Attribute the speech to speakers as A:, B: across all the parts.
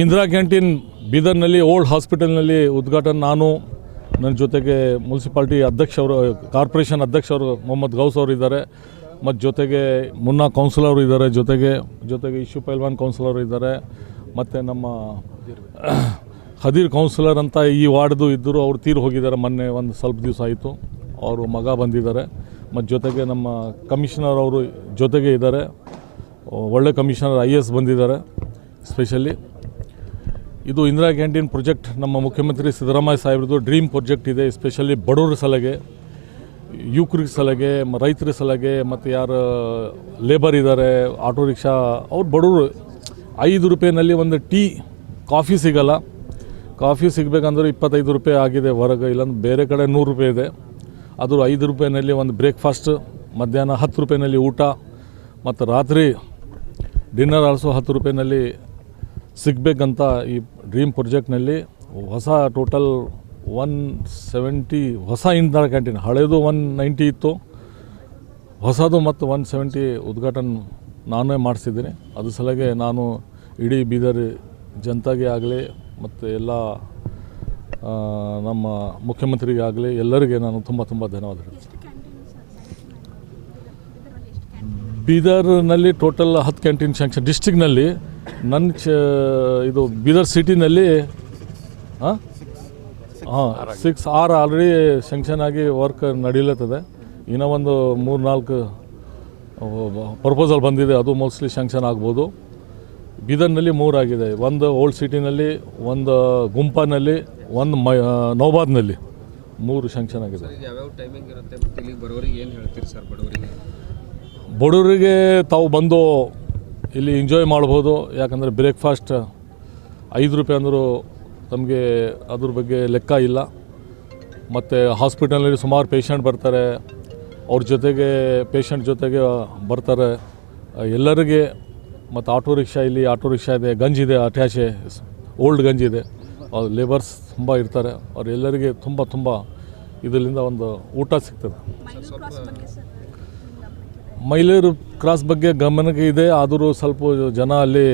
A: Indira canteen ಬೀದರ್ನಲ್ಲಿ, old ಹಾಸ್ಪಿಟಲ್ನಲ್ಲಿ ಉದ್ಘಾಟನೆ. ನಾನು ನನ್ನ ಜೊತೆಗೆ ಮುನ್ಸಿಪಾಲ್ಟಿ ಅಧ್ಯಕ್ಷವರು ಕಾರ್ಪೊರೇಷನ್ ಅಧ್ಯಕ್ಷರು ಮೊಹಮ್ಮದ್ ಗೌಸ್ ಅವರು ಇದ್ದಾರೆ. ಮತ್ತು ಜೊತೆಗೆ ಮುನ್ನಾ ಕೌನ್ಸಿಲ್ ಅವರು ಇದ್ದಾರೆ. ಜೊತೆಗೆ ಜೊತೆಗೆ ಇಶು ಪೈಲ್ವಾನ್ ಕೌನ್ಸಿಲರ್ ಇದ್ದಾರೆ. ಮತ್ತು ನಮ್ಮ ಹದೀರ್ ಕೌನ್ಸಿಲರ್ ಅಂತ ಈ ವಾರ್ಡ್ದು ಇದ್ದರು ಅವ್ರು ತೀರು ಹೋಗಿದ್ದಾರೆ. ಮೊನ್ನೆ ಒಂದು ಸ್ವಲ್ಪ ದಿವಸ ಆಯಿತು. ಅವರು ಮಗ ಬಂದಿದ್ದಾರೆ. ಮತ್ತು ಜೊತೆಗೆ ನಮ್ಮ ಕಮಿಷನರ್ ಅವರು ಜೊತೆಗೆ ಇದ್ದಾರೆ. ಒಳ್ಳೆ ಕಮಿಷನರ್, ಐ ಎಸ್ ಬಂದಿದ್ದಾರೆ, ಸ್ಪೆಷಲಿ. ಇದು ಇಂದಿರಾ ಕ್ಯಾಂಟೀನ್ ಪ್ರಾಜೆಕ್ಟ್. ನಮ್ಮ ಮುಖ್ಯಮಂತ್ರಿ ಸಿದ್ದರಾಮಯ್ಯ ಸಾಹೇಬ್ರದ್ದು ಡ್ರೀಮ್ ಪ್ರಾಜೆಕ್ಟ್ ಇದೆ ಎಸ್ಪೆಷಲಿ ಬಡವ್ರ ಸಲಗೆ, ಯುವಕರಿಗೆ ಸಲಗೆ ರೈತರ ಸಲಗೆ, ಮತ್ತು ಯಾರು ಲೇಬರ್ ಇದ್ದಾರೆ ಆಟೋ ರಿಕ್ಷಾ ಅವ್ರು ಬಡವರು. ಐದು ರೂಪಾಯಿನಲ್ಲಿ ಒಂದು ಟೀ, ಕಾಫಿ ಸಿಗಲ್ಲ. ಕಾಫಿ ಸಿಗಬೇಕಂದ್ರೆ ಇಪ್ಪತ್ತೈದು ರೂಪಾಯಿ ಆಗಿದೆ ಹೊರಗೆ, ಇಲ್ಲಾಂದ್ರೆ ಬೇರೆ ಕಡೆ ನೂರು ರೂಪಾಯಿ ಇದೆ. ಅದು ಐದು ರೂಪಾಯಿನಲ್ಲಿ ಒಂದು ಬ್ರೇಕ್ಫಾಸ್ಟ್ ಮಧ್ಯಾಹ್ನ ಹತ್ತು ರೂಪಾಯಿನಲ್ಲಿ ಊಟ, ಮತ್ತು ರಾತ್ರಿ ಡಿನ್ನರ್ ಆಲ್ಸೋ ಹತ್ತು ರೂಪಾಯಿನಲ್ಲಿ ಸಿಗಬೇಕಂತ ಈ ಡ್ರೀಮ್ ಪ್ರೊಜೆಕ್ಟ್ನಲ್ಲಿ ಹೊಸ ಟೋಟಲ್ ಒನ್ ಸೆವೆಂಟಿ, ಹೊಸ ಇಂಧನ ಕ್ಯಾಂಟೀನ್, ಹಳೇದು ಒನ್ ನೈಂಟಿ ಇತ್ತು. ಹೊಸದು ಮತ್ತು ಒನ್ ಸೆವೆಂಟಿ ಉದ್ಘಾಟನೆ ನಾನೇ ಮಾಡಿಸಿದ್ದೀನಿ. ಅದ್ರ ಸಲಗೆ ನಾನು ಇಡೀ ಬೀದರ್ ಜನತೆಗೆ ಆಗಲಿ ಮತ್ತು ಎಲ್ಲ ನಮ್ಮ ಮುಖ್ಯಮಂತ್ರಿಗಾಗಲಿ ಎಲ್ಲರಿಗೆ ನಾನು ತುಂಬ ತುಂಬ ಧನ್ಯವಾದ ಹೇಳ್ತೀನಿ ಬೀದರ್ನಲ್ಲಿ ಟೋಟಲ್ ಹತ್ತು ಕ್ಯಾಂಟೀನ್ ಶಾಂಕ್ಷನ್. ಡಿಸ್ಟಿಕ್ನಲ್ಲಿ ನನ್ನ ಚ, ಇದು ಬೀದರ್ ಸಿಟಿನಲ್ಲಿ ಹಾಂ ಹಾಂ ಸಿಕ್ಸ್ ಆರ್ ಆಲ್ರೆಡಿ ಶಂಕ್ಷನ್ ಆಗಿ ವರ್ಕ್ ನಡೀಲತ್ತದೆ. ಇನ್ನೂ ಒಂದು ಮೂರು ನಾಲ್ಕು ಪ್ರಪೋಸಲ್ ಬಂದಿದೆ. ಅದು ಮೋಸ್ಟ್ಲಿ ಶ್ಯಾಂಕ್ಷನ್ ಆಗ್ಬೋದು. ಬೀದರ್ನಲ್ಲಿ ಮೂರಾಗಿದೆ ಒಂದು ಓಲ್ಡ್ ಸಿಟಿನಲ್ಲಿ, ಒಂದು ಗುಂಪಾನಲ್ಲಿ, ಒಂದು ಮ ನೌಬಾದ್ನಲ್ಲಿ ಮೂರು ಶ್ಯಾಂಕ್ಷನ್ ಆಗಿದೆ.
B: ಬಡವರಿಗೆ
A: ತಾವು ಬಂದು ಇಲ್ಲಿ ಎಂಜಾಯ್ ಮಾಡ್ಬೋದು. ಯಾಕಂದರೆ ಬ್ರೇಕ್ಫಾಸ್ಟ್ ಐದು ರೂಪಾಯಿ ಅಂದರೂ ತಮಗೆ ಅದ್ರ ಬಗ್ಗೆ ಲೆಕ್ಕ ಇಲ್ಲ. ಮತ್ತು ಹಾಸ್ಪಿಟಲಲ್ಲಿ ಸುಮಾರು ಪೇಷಂಟ್ ಬರ್ತಾರೆ. ಅವ್ರ ಜೊತೆಗೆ ಪೇಷಂಟ್ ಜೊತೆಗೆ ಬರ್ತಾರೆ. ಎಲ್ಲರಿಗೆ, ಮತ್ತು ಆಟೋ ರಿಕ್ಷಾ ಇಲ್ಲಿ ಆಟೋ ರಿಕ್ಷಾ ಇದೆ ಗಂಜಿದೆ ಅಟ್ಯಾಚೆ ಓಲ್ಡ್ ಗಂಜಿದೆ ಅವ್ರು ಲೇಬರ್ಸ್ ತುಂಬ ಇರ್ತಾರೆ. ಅವ್ರು ಎಲ್ಲರಿಗೆ ತುಂಬ ತುಂಬ ಇದರಿಂದ ಒಂದು ಊಟ ಸಿಗ್ತದೆ. ಮೈಲೇರು ಕ್ರಾಸ್ ಬಗ್ಗೆ ಗಮನಕ್ಕೆ ಇದೆ. ಆದರೂ ಸ್ವಲ್ಪ ಜನ ಅಲ್ಲಿ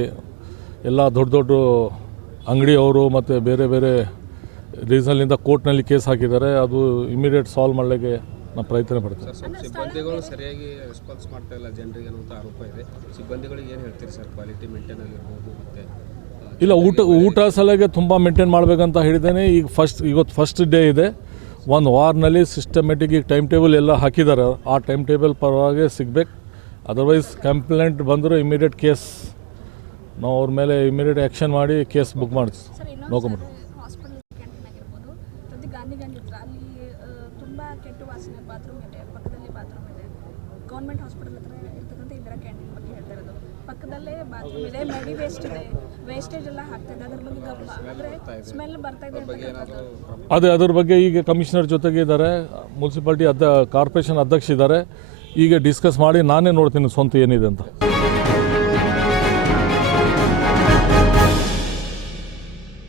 A: ಎಲ್ಲ ದೊಡ್ಡ ದೊಡ್ಡ ಅಂಗಡಿಯವರು ಮತ್ತು ಬೇರೆ ಬೇರೆ ರೀಸನ್ಲಿಂದ ಕೋರ್ಟ್ನಲ್ಲಿ ಕೇಸ್ ಹಾಕಿದ್ದಾರೆ. ಅದು ಇಮಿಡಿಯೇಟ್ ಸಾಲ್ವ್ ಮಾಡಲಿಕ್ಕೆ ನಾವು ಪ್ರಯತ್ನ ಪಡ್ತೇವೆ
B: ಸಿಬ್ಬಂದಿಗಳು ಸರಿಯಾಗಿ ರೆಸ್ಪಾನ್ಸ್ ಮಾಡ್ತಾ ಇಲ್ಲ ಜನರಿಗೆ ಅನ್ನೋಂಥ ಆರೋಪ ಇದೆ. ಸಿಬ್ಬಂದಿಗಳಿಗೆ ಏನು ಹೇಳ್ತೀರಿ ಸರ್? ಕ್ವಾಲಿಟಿ ಮೇಂಟೈನ್ ಆಗಿರ್ಬೋದು ಮತ್ತು
A: ಇಲ್ಲ ಊಟ ಊಟ ಸಲಗೆ ತುಂಬ ಮೇಂಟೈನ್ ಮಾಡಬೇಕಂತ ಹೇಳಿದ್ದೇನೆ. ಈಗ ಫಸ್ಟ್ ಇವತ್ತು ಫಸ್ಟ್ ಡೇ ಇದೆ. ಒಂದು ವಾರ್ನಲ್ಲಿ ಸಿಸ್ಟಮೆಟಿಕ್ ಈಗ ಟೈಮ್ ಟೇಬಲ್ ಎಲ್ಲ ಹಾಕಿದ್ದಾರೆ ಆ ಟೈಮ್ ಟೇಬಲ್ ಪರವಾಗಿ ಸಿಗ್ಬೇಕು. ಅದರ್ವೈಸ್ ಕಂಪ್ಲೇಂಟ್ ಬಂದರೂ ಇಮಿಡಿಯೇಟ್ ಕೇಸ್ ನಾವು ಅವ್ರ ಮೇಲೆ ಇಮಿಡಿಯೇಟ್ ಆ್ಯಕ್ಷನ್ ಮಾಡಿ ಕೇಸ್ ಬುಕ್
C: ಮಾಡಿಸ್
A: ನೋಡ್ಕೊಂಬಿಟ್ಟು.
C: ಗೌರ್ಮೆಂಟ್ ಹಾಸ್ಪಿಟಲ್ ಹತ್ರ ಇರ್ತಕ್ಕಂಥ ಇಂದಿರಾ ಕ್ಯಾಂಟೀನ್ ಬಗ್ಗೆ ಹೇಳ್ತಾ ಇರೋದು. ಪಕ್ಕದಲ್ಲೇ ಬಾತ್ರೂಮ್ ಇದೆ ಮೆಡಿ ವೇಸ್ಟ್ ಇದೆ.
A: ಅದೇ, ಅದ್ರ ಬಗ್ಗೆ ಈಗ ಕಮಿಷನರ್ ಜೊತೆಗೆ ಇದ್ದಾರೆ. ಮುನ್ಸಿಪಾಲ್ಟಿ ಅಧ್ಯ ಕಾರ್ಪೊರೇಷನ್ ಅಧ್ಯಕ್ಷ ಇದ್ದಾರೆ. ಈಗ ಡಿಸ್ಕಸ್ ಮಾಡಿ ನಾನೇ ನೋಡ್ತೀನಿ ಸ್ವಂತ ಏನಿದೆ ಅಂತ.